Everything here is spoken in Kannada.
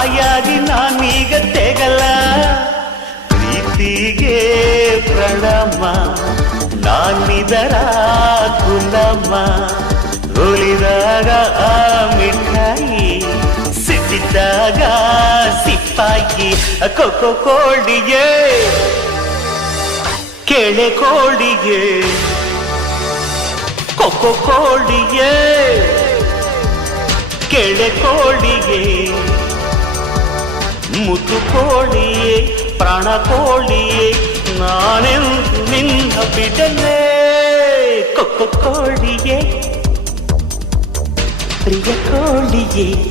ನಾಯಾಗಿ ನಾನೀಗ ತೆಗಲ್ಲ. ಪ್ರೀತಿಗೆ ಪ್ರಣಾಮ, ನಾನಿದರ ಗುಲಾಮ. ಉಳಿದಾಗ ಆ ಮಿಠಾಯಿ, ಸಿಟ್ಟಿದ್ದಾಗ ಸಿಪ್ಪಾಯಿ. ಕೊಕ್ಕೋ ಕೋಳಿಗೆ ಕೇಳೆ ಕೋಳಿಗೆ, ಕೊಕ್ಕೋ ಕೋಳಿಗೆ ಕೇಳೆ ಕೋಳಿಗೆ, ಮುದ್ದು ಕೋಳಿಯೇ ಪ್ರಾಣ ಕೋಳಿಯೇ, ನಾನೆಂದು ನಿನ್ನ ಬಿಡಲೇ. ಕೊಕ್ಕೋ ಕೋಳಿಯೇ ಪ್ರಿಯ ಕೋಳಿಯೇ.